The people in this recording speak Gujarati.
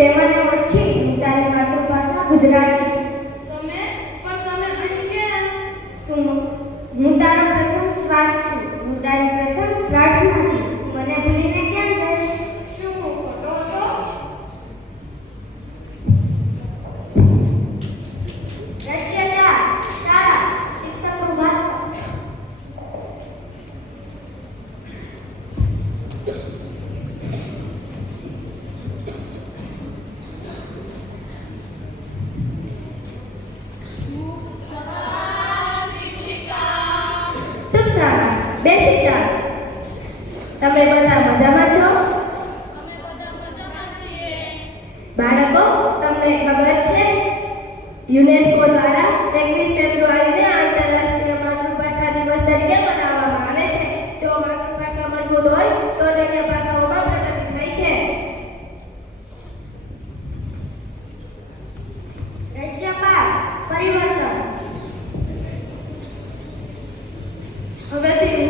તેમને ઓળખી તારી માતૃભાષા ગુજરાતી. હું તારો પ્રથમ શ્વાસ છું, હું તારી પ્રથમ પ્રાર્થના છું. મને ભૂલીને ક્યાં જઈશ? શું હું ખોટો હતો? રચના શાળા શિક્ષકનું ભાષણ. શુભ સવાર. બેસી જાઓ. તમે બધા મજામાં છો? અમે બધા મજામાં છીએ. બાળકો, તમને ખબર છે યુનેસ્કો દ્વારા 21 ફેબ્રુઆરીને આંતરરાષ્ટ્રીય માતૃભાષા દિવસ તરીકે મનાવવામાં આવે છે. જો માતૃભાષા મજબૂત હોય તો જ અન્ય ભાષાઓમાં પ્રગતિ થાય છે. રાજ્યપાલ પરિવર્તન. હવેથી